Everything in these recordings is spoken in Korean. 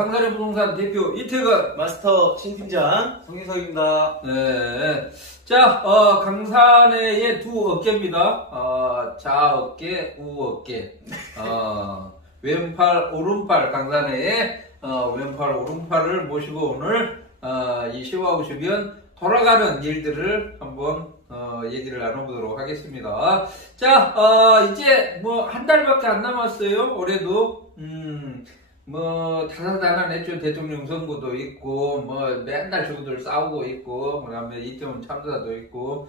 강산의 부동산 대표 이태근 마스터 신팀장 송희석입니다. 네. 자, 강산의 두 어깨입니다. 좌어깨, 우어깨. 왼팔, 오른팔 강산의 왼팔, 오른팔을 모시고 오늘 이 시와우 주변 돌아가는 일들을 한번 얘기를 나눠보도록 하겠습니다. 자, 이제 뭐 한 달밖에 안 남았어요. 올해도 뭐 다사다난했죠. 대통령 선거도 있고 뭐 맨날 저분들 싸우고 있고 그다음에 이태원 참사도 있고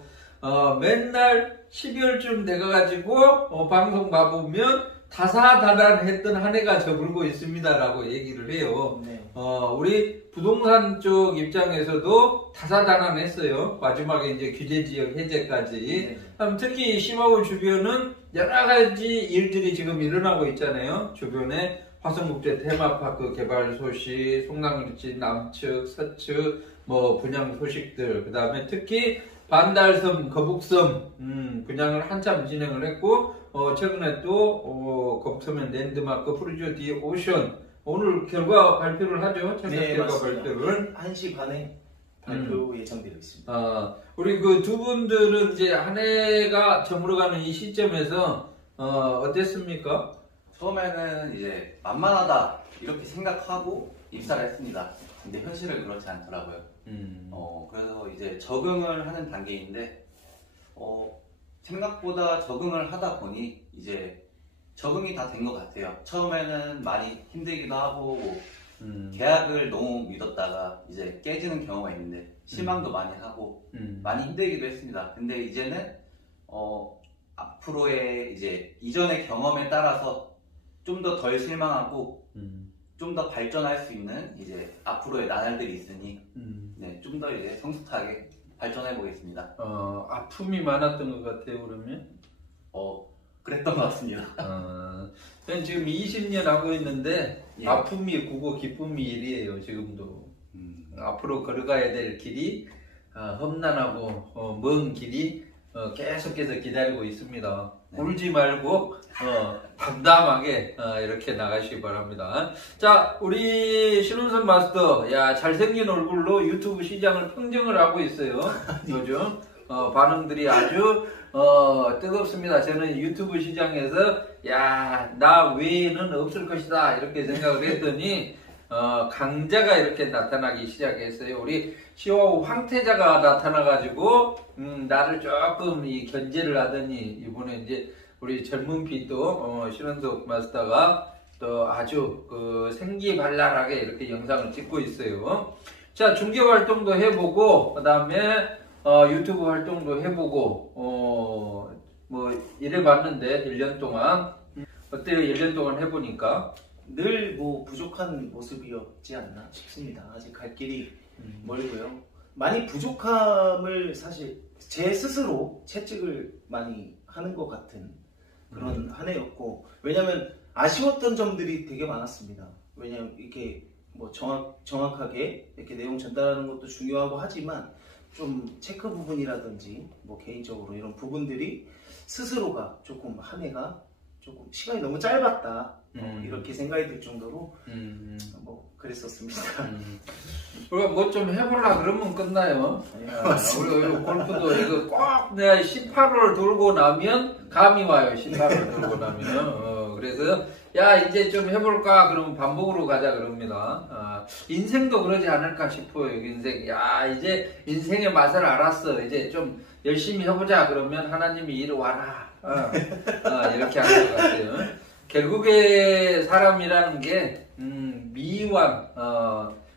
맨날 12월쯤 돼가지고 방송 봐보면 다사다난했던 한 해가 저물고 있습니다라고 얘기를 해요. 네. 우리 부동산 쪽 입장에서도 다사다난했어요. 마지막에 이제 규제지역 해제까지. 네. 특히 시마울 주변은 여러 가지 일들이 지금 일어나고 있잖아요. 주변에 화성국제 테마파크 개발 소식, 송낭리지 남측, 서측 뭐 분양 소식들, 그 다음에 특히 반달섬, 거북섬 분양을 한참 진행을 했고 최근에 또 거북섬의 랜드마크 푸르지오 디 오션 오늘 결과 발표를 하죠. 참석 네, 결과 맞습니다. 발표를 1시 반에 발표 예정되어 있습니다. 우리 그 두 분들은 이제 한 해가 저물어가는 이 시점에서 어땠습니까? 처음에는 이제 만만하다 이렇게 생각하고 입사를 했습니다. 근데 현실은 그렇지 않더라고요. 그래서 이제 적응을 하는 단계인데 생각보다 적응을 하다 보니 이제 적응이 다 된 것 같아요. 처음에는 많이 힘들기도 하고 계약을 너무 믿었다가 이제 깨지는 경우가 있는데 실망도 많이 하고 많이 힘들기도 했습니다. 근데 이제는 앞으로의 이제 이전의 경험에 따라서 좀 더 덜 실망하고 좀 더 발전할 수 있는 이제 앞으로의 나날들이 있으니 네, 좀 더 이제 성숙하게 발전해 보겠습니다. 아픔이 많았던 것 같아요. 그러면? 그랬던 것 같습니다. 저는 지금 20년 하고 있는데 예. 아픔이 9고 기쁨이 1이에요. 지금도. 앞으로 걸어가야 될 길이 험난하고 먼 길이 계속해서 기다리고 있습니다. 네. 울지 말고 담담하게 이렇게 나가시기 바랍니다. 자, 우리 신은선 마스터, 야 잘생긴 얼굴로 유튜브 시장을 평정을 하고 있어요. 요즘 반응들이 아주 뜨겁습니다. 저는 유튜브 시장에서 야 나 외에는 없을 것이다 이렇게 생각을 했더니 강자가 이렇게 나타나기 시작했어요. 우리 시와우 황태자가 나타나가지고 나를 조금 견제를 하더니 이번에 이제 우리 젊은 피도 신원석 마스터가 또 아주 생기발랄하게 이렇게 영상을 찍고 있어요. 자, 중개 활동도 해보고 그 다음에 유튜브 활동도 해보고 뭐 이래봤는데 1년 동안 어때요? 1년 동안 해보니까 늘 뭐 부족한 모습이었지 않나 싶습니다. 아직 갈 길이 멀고요. 많이 부족함을 사실 제 스스로 채찍을 많이 하는 것 같은 그런 한 해였고, 왜냐면 아쉬웠던 점들이 되게 많았습니다. 왜냐면 이렇게 뭐 정확하게 이렇게 내용 전달하는 것도 중요하고 하지만 좀 체크 부분이라든지 뭐 개인적으로 이런 부분들이 스스로가 조금 한 해가 조금 시간이 너무 짧았다 이렇게 생각이 들 정도로 뭐 그랬었습니다. 우리가 뭐 좀 해보려 그러면 끝나요. 우리 골프도 이거 꼭 내가 18홀 돌고 나면 감이 와요. 18홀 돌고 나면 그래서 야 이제 좀 해볼까 그러면 반복으로 가자 그럽니다. 인생도 그러지 않을까 싶어요. 인생 야 이제 인생의 맛을 알았어. 이제 좀 열심히 해보자 그러면 하나님이 이리 와라. 이렇게 하는 것 같아요. 결국에 사람이라는 게 미완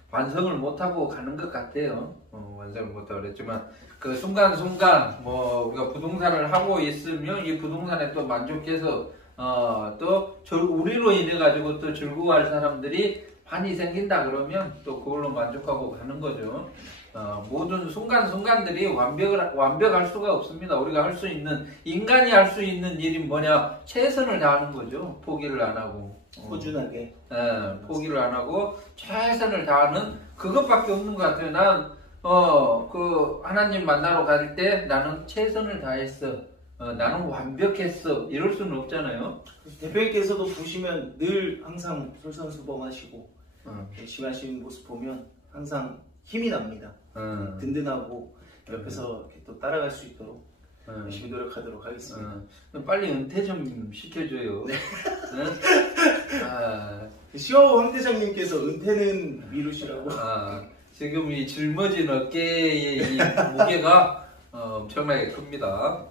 완성을 못하고 가는 것 같아요. 완성을 못하고 그랬지만 그 순간순간 뭐 우리가 부동산을 하고 있으면 이 부동산에 또 만족해서 또 우리로 인해 가지고 또 즐거워할 사람들이 많이 생긴다 그러면 또 그걸로 만족하고 가는 거죠. 모든 순간순간들이 완벽할 수가 없습니다. 우리가 할 수 있는, 인간이 할 수 있는 일이 뭐냐? 최선을 다하는 거죠. 포기를 안 하고. 꾸준하게. 포기를 안 하고 최선을 다하는 그것밖에 없는 것 같아요. 난, 하나님 만나러 갈 때 나는 최선을 다했어. 나는 완벽했어. 이럴 수는 없잖아요. 대표님께서도 보시면 늘 항상 솔선수범하시고 열심히 하시는 모습 보면 항상 힘이 납니다. 든든하고 옆에서 이렇게 또 따라갈 수 있도록 열심히 노력하도록 하겠습니다. 빨리 은퇴 좀 시켜줘요. 네. 시와우 황대장님께서 은퇴는 미루시라고. 지금 이 짊어진 어깨의 이 무게가 엄청나게 큽니다.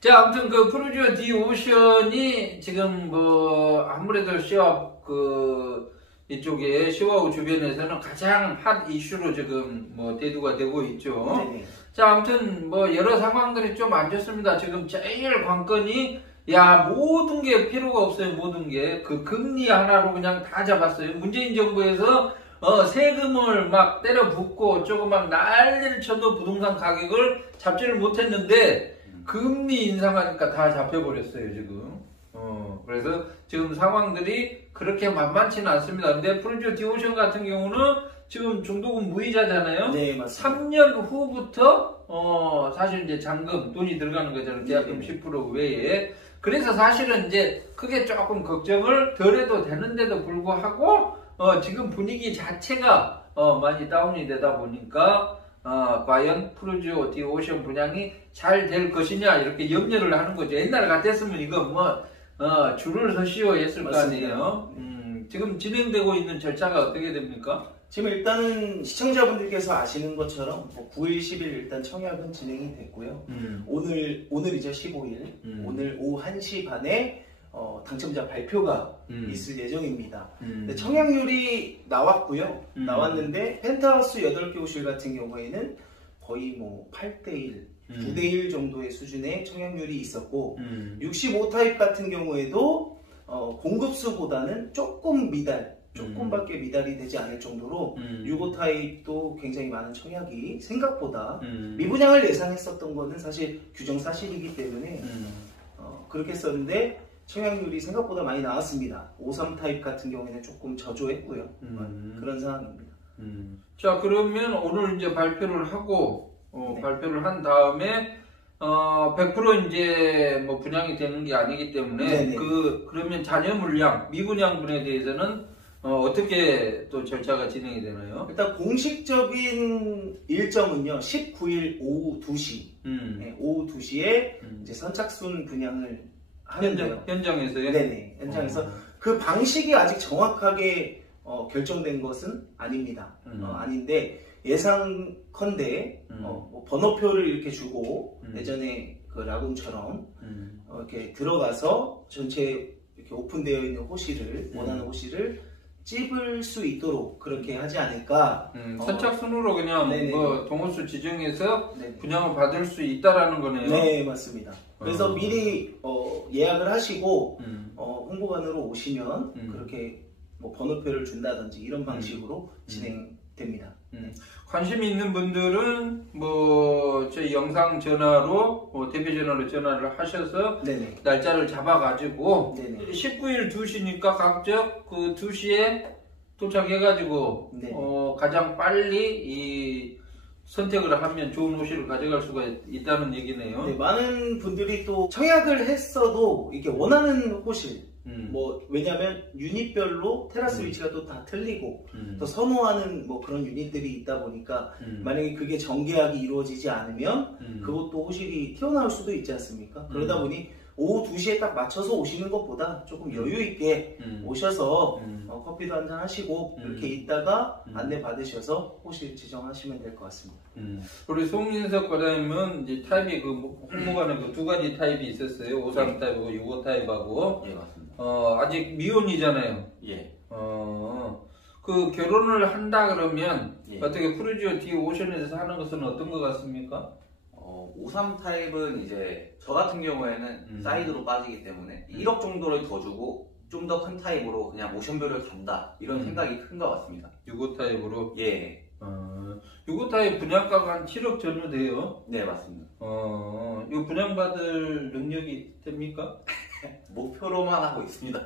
자, 아무튼 그 프로듀어 디오션이 지금 뭐 아무래도 시와우 이쪽에 시와우 주변에서는 가장 핫 이슈로 지금 뭐 대두가 되고 있죠. 네네. 자, 아무튼 뭐 여러 상황들이 좀 안 좋습니다. 지금 제일 관건이 모든 게 필요가 없어요. 모든 게 그 금리 하나로 그냥 다 잡았어요. 문재인 정부에서 세금을 막 때려 붓고 조금 막 난리를 쳐도 부동산 가격을 잡지를 못했는데 금리 인상하니까 다 잡혀버렸어요 지금. 그래서 지금 상황들이 그렇게 만만치는 않습니다. 근데 프로듀어 디오션 같은 경우는 지금 중도금 무이자잖아요. 네, 맞습니다. 3년 후부터 사실 이제 잔금 돈이 들어가는 거잖아요. 계약금 10% 외에. 그래서 사실은 이제 크게 조금 걱정을 덜 해도 되는데도 불구하고 지금 분위기 자체가 많이 다운이 되다 보니까 과연 프로듀어 디오션 분양이 잘 될 것이냐 이렇게 염려를 하는 거죠. 옛날 같았으면 이거 뭐 줄을 서시오 했을 거 아니에요. 지금 진행되고 있는 절차가 어떻게 됩니까? 지금 일단은 시청자분들께서 아시는 것처럼 9일, 10일 일단 청약은 진행이 됐고요. 오늘이죠, 15일. 오늘 오후 1시 반에 당첨자 발표가 있을 예정입니다. 근데 청약률이 나왔고요. 나왔는데 펜트하우스 8개 호실 같은 경우에는 거의 뭐 8대1, 9대1 정도의 수준의 청약률이 있었고 65 타입 같은 경우에도 공급수보다는 조금밖에 미달이 되지 않을 정도로 65 타입도 굉장히 많은 청약이 생각보다 미분양을 예상했었던 거는 사실 규정 사실이기 때문에 그렇게 했었는데 청약률이 생각보다 많이 나왔습니다. 53 타입 같은 경우에는 조금 저조했고요. 그런 상황입니다. 자, 그러면 오늘 이제 발표를 하고 발표를 한 다음에 100% 이제 뭐 분양이 되는 게 아니기 때문에 그러면 잔여 물량 미분양분에 대해서는 어떻게 또 절차가 진행이 되나요? 일단 공식적인 일정은요 19일 오후 2시 오후 2시에 이제 선착순 분양을 하는데요. 현장에서요? 네네, 현장에서 그 방식이 아직 정확하게 결정된 것은 아닙니다. 아닌데 예상컨대 뭐 번호표를 이렇게 주고 예전에 그 라군처럼 이렇게 들어가서 전체 이렇게 오픈되어 있는 호실을 원하는 호실을 찝을 수 있도록 그렇게 하지 않을까. 선착순으로 그냥 뭐 동호수 지정해서 분양을 받을 수 있다라는 거네요. 네, 맞습니다. 그래서 미리 예약을 하시고 홍보관으로 오시면 그렇게 뭐 번호표를 준다든지 이런 방식으로 진행됩니다. 관심 있는 분들은 뭐 저희 영상 전화로 대표 전화로 전화를 하셔서 날짜를 잡아가지고 19일 2시니까 각적 그 2시에 도착해가지고 가장 빨리 이 선택을 하면 좋은 호실을 가져갈 수가 있다는 얘기네요. 네, 많은 분들이 또 청약을 했어도 이게 원하는 호실 뭐 왜냐면 유닛별로 테라스 위치가 또 다 틀리고 또 선호하는 뭐 그런 유닛들이 있다 보니까 만약에 그게 정계약이 이루어지지 않으면 그것도 호실이 튀어나올 수도 있지 않습니까? 그러다 보니 오후 2시에 딱 맞춰서 오시는 것보다 조금 여유 있게 오셔서 커피도 한잔 하시고 이렇게 있다가 안내 받으셔서 호실 지정하시면 될 것 같습니다. 우리 송인석 과장님은 이제 타입이 그 홍보관에 그 두 가지 타입이 있었어요. 53 타입하고 65 타입하고. 예, 맞습니다. 아직 미혼이잖아요. 예. 그 결혼을 한다 그러면 예. 어떻게 프로듀어 디오션에서 하는 것은 어떤 것 같습니까? 53 타입은 이제 저 같은 경우에는 사이드로 빠지기 때문에 1억 정도를 더 주고 좀 더 큰 타입으로 그냥 오션별을 간다 이런 생각이 큰 것 같습니다. 65 타입으로? 예. 65 타입 분양가가 한 7억 전후 돼요? 네, 맞습니다. 이거 분양받을 능력이 됩니까? 목표로만 하고 있습니다.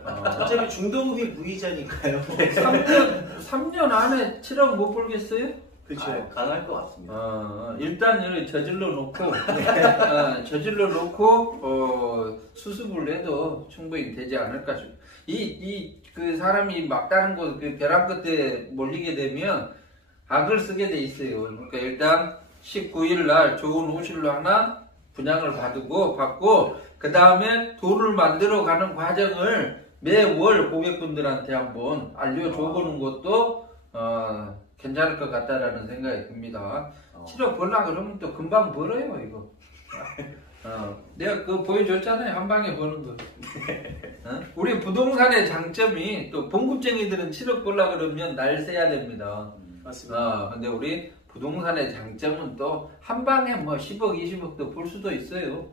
어차피 중도금이 무이자니까요. 3년 안에 7억 못 벌겠어요? 그렇죠. 가능할 것 같습니다. 일단 이렇게 저질러 놓고 수습을 해도 충분히 되지 않을까 싶어요. 그 사람이 막다른 곳, 그 벼랑 끝에 몰리게 되면 악을 쓰게 돼 있어요. 그러니까 일단 19일 날 좋은 호실로 하나 분양을 받고 그 다음에 돈을 만들어가는 과정을 매월 고객분들한테 한번 알려줘보는 것도 괜찮을 것 같다라는 생각이 듭니다. 7억 벌라 그러면 또 금방 벌어요 이거. 내가 그거 보여줬잖아요. 한 방에 버는 거. 우리 부동산의 장점이 또 봉급쟁이들은 7억 벌라 그러면 날 새야 됩니다. 맞습니다. 근데 우리 부동산의 장점은 또 한 방에 뭐 10억, 20억도 벌 수도 있어요.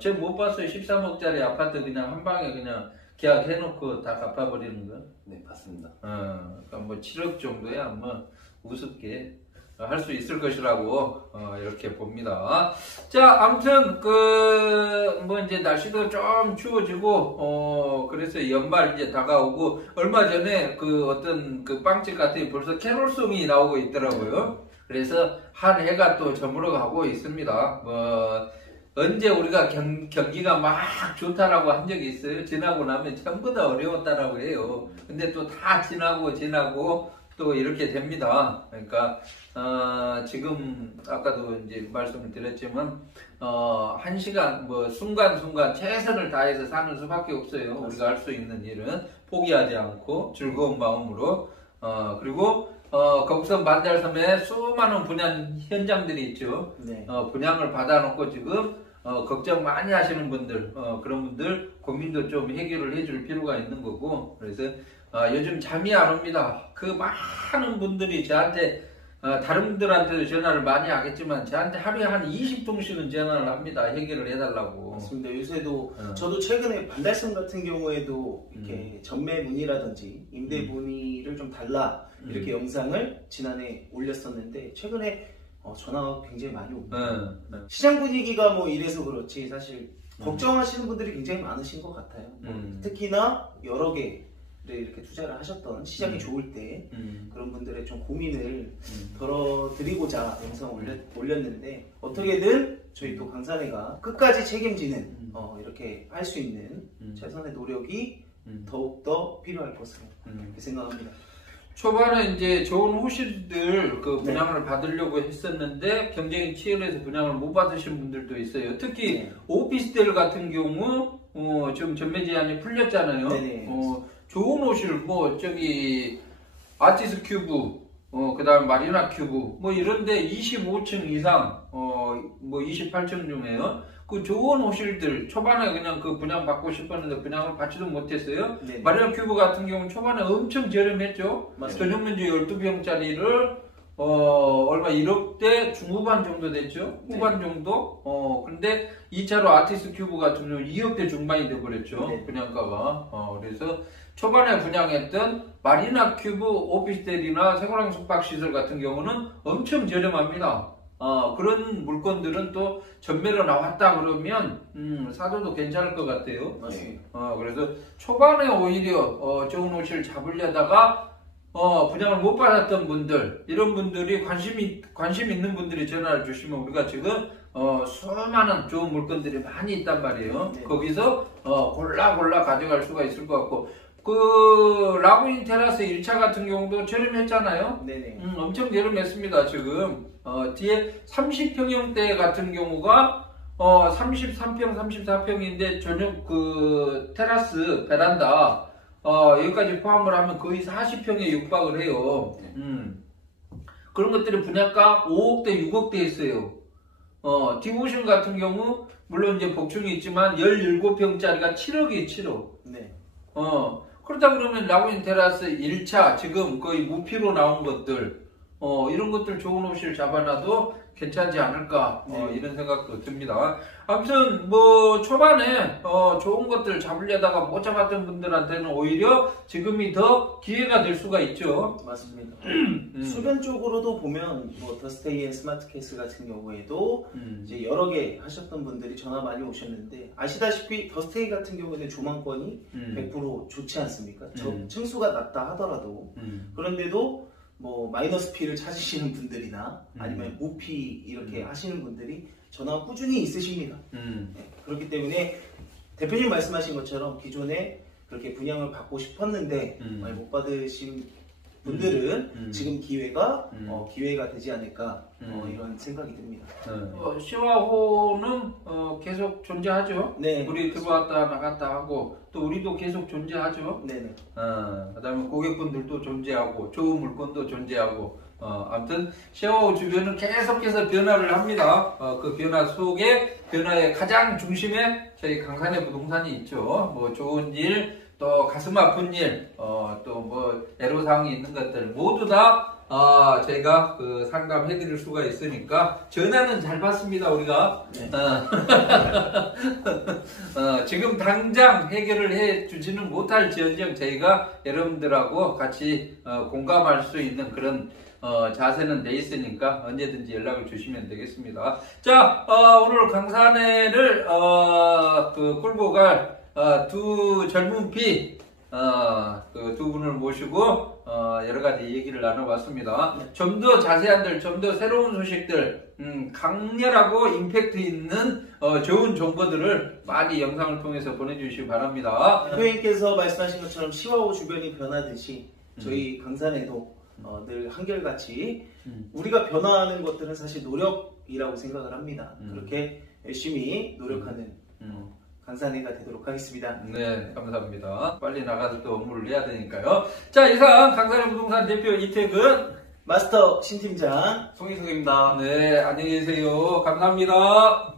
저 못 봤어요. 13억짜리 아파트 그냥 한 방에 그냥 계약해놓고 다 갚아버리는 거. 네, 맞습니다. 그러니까 뭐 7억 정도야 뭐 우습게 할 수 있을 것이라고 이렇게 봅니다. 자, 아무튼 뭐 이제 날씨도 좀 추워지고 그래서 연말 이제 다가오고 얼마 전에 그 어떤 그 빵집 같은 게 벌써 캐롤송이 나오고 있더라고요. 그래서 한 해가 또 저물어 가고 있습니다. 뭐 언제 우리가 경기가 막 좋다라고 한 적이 있어요? 지나고 나면 전부 다 어려웠다라고 해요. 근데 또 다 지나고 또 이렇게 됩니다. 그러니까 지금 아까도 이제 말씀을 드렸지만 한 시간 뭐 순간순간 최선을 다해서 사는 수밖에 없어요. 우리가 할 수 있는 일은 포기하지 않고 즐거운 마음으로 그리고 거기서 만달섬에 수많은 분양 현장들이 있죠. 네. 분양을 받아놓고 지금 걱정 많이 하시는 분들 그런 분들 고민도 좀 해결을 해줄 필요가 있는 거고 그래서 요즘 잠이 안 옵니다. 그 많은 분들이 저한테 다른 분들한테도 전화를 많이 하겠지만 저한테 하루에 한 20통씩은 전화를 합니다. 해결을 해달라고. 맞습니다. 요새도 저도 최근에 반달섬 같은 경우에도 이렇게 전매 문의라든지 임대 문의를 좀 달라 이렇게 영상을 지난해 올렸었는데 최근에 전화가 굉장히 많이 옵니다. 시장 분위기가 뭐 이래서 그렇지 사실 걱정하시는 분들이 굉장히 많으신 것 같아요. 특히나 여러 개를 이렇게 투자를 하셨던 시장이 좋을 때 그런 분들의 좀 고민을 덜어드리고자 영상을 올렸는데 어떻게든 저희 또 강산회가 끝까지 책임지는 이렇게 할 수 있는 최선의 노력이 더욱더 필요할 것으로 이렇게 생각합니다. 초반에 이제 좋은 호실들 그 분양을 받으려고 했었는데 경쟁이 치열해서 분양을 못 받으신 분들도 있어요. 특히 오피스텔 같은 경우 지금 전매 제한이 풀렸잖아요. 좋은 호실 뭐 저기 아티스 큐브 그 다음 마리나 큐브 뭐 이런데 25층 이상 뭐 28층 중에요. 그 좋은 호실들 초반에 그냥 그 분양 받고 싶었는데 분양을 받지도 못했어요. 마리나 큐브 같은 경우는 초반에 엄청 저렴했죠. 전용면적 12평짜리를 얼마 1억대 중후반 정도 됐죠. 후반 정도. 근데 2차로 아티스 큐브 같은 경우는 2억대 중반이 돼버렸죠. 분양가가. 그래서 초반에 분양했던 마리나 큐브 오피스텔이나 생활형 숙박시설 같은 경우는 엄청 저렴합니다. 그런 물건들은 또 전매로 나왔다 그러면 사도도 괜찮을 것 같아요. 그래서 초반에 오히려 좋은 호실 잡으려다가 분양을 못 받았던 분들 이런 분들이 관심 있는 분들이 전화를 주시면 우리가 지금 수많은 좋은 물건들이 많이 있단 말이에요. 거기서 골라 가져갈 수가 있을 것 같고 그 라구인 테라스 1차 같은 경우도 저렴했잖아요. 엄청 저렴했습니다. 지금 뒤에 30평형대 같은 경우가 33평, 34평인데 전용 그 테라스 베란다 여기까지 포함을 하면 거의 40평에 육박을 해요. 그런 것들이 분양가 5억대, 6억대 있어요. 디모션 같은 경우 물론 이제 복층이 있지만 17평짜리가 7억이에요. 7억. 그렇다 그러면 라구인 테라스 1차 지금 거의 무피로 나온 것들 이런 것들 좋은 호실 잡아놔도 괜찮지 않을까 이런 생각도 듭니다. 아무튼 뭐 초반에 좋은 것들 잡으려다가 못 잡았던 분들한테는 오히려 지금이 더 기회가 될 수가 있죠. 맞습니다. 수변 쪽으로도 보면 뭐 더스테이 앤 스마트 캐슬 같은 경우에도 이제 여러 개 하셨던 분들이 전화 많이 오셨는데 아시다시피 더스테이 같은 경우에는 조망권이 100% 좋지 않습니까? 층수가 낮다 하더라도 그런데도 뭐 마이너스 P를 찾으시는 분들이나 아니면 무피 이렇게 하시는 분들이 전화 꾸준히 있으십니다. 네, 그렇기 때문에 대표님 말씀하신 것처럼 기존에 그렇게 분양을 받고 싶었는데 많이 못 받으신 분들은 지금 기회가 기회가 되지 않을까 이런 생각이 듭니다. 시와호는 계속 존재하죠. 네, 우리 들어왔다 나갔다 하고 또 우리도 계속 존재하죠. 네네. 그다음에 고객분들도 존재하고 좋은 물건도 존재하고 아무튼 시와호 주변은 계속해서 변화를 합니다. 그 변화 속에 변화의 가장 중심에 저희 강산의 부동산이 있죠. 뭐 좋은 일, 또 가슴 아픈 일, 또 뭐 애로사항이 있는 것들 모두 다 저희가 그 상담해 드릴 수가 있으니까 전화는 잘 받습니다, 우리가. 네. 지금 당장 해결을 해 주지는 못할 지언정 저희가 여러분들하고 같이 공감할 수 있는 그런 자세는 돼 있으니까 언제든지 연락을 주시면 되겠습니다. 자, 오늘 강산회를 끌고 갈 두 젊은 피 그 두 분을 모시고 여러 가지 얘기를 나눠봤습니다. 좀 더 자세한들, 좀 더 새로운 소식들, 강렬하고 임팩트 있는 좋은 정보들을 많이 영상을 통해서 보내주시기 바랍니다. 대표님께서 말씀하신 것처럼 시와호 주변이 변하듯이 저희 강산에도 늘 한결같이 우리가 변화하는 것들은 사실 노력이라고 생각을 합니다. 그렇게 열심히 노력하는 강산회가 되도록 하겠습니다. 네, 감사합니다. 빨리 나가서 또 업무를 해야 되니까요. 자, 이상 강산의 부동산 대표 이태근, 마스터 신팀장 송희석입니다. 네, 안녕히 계세요. 감사합니다.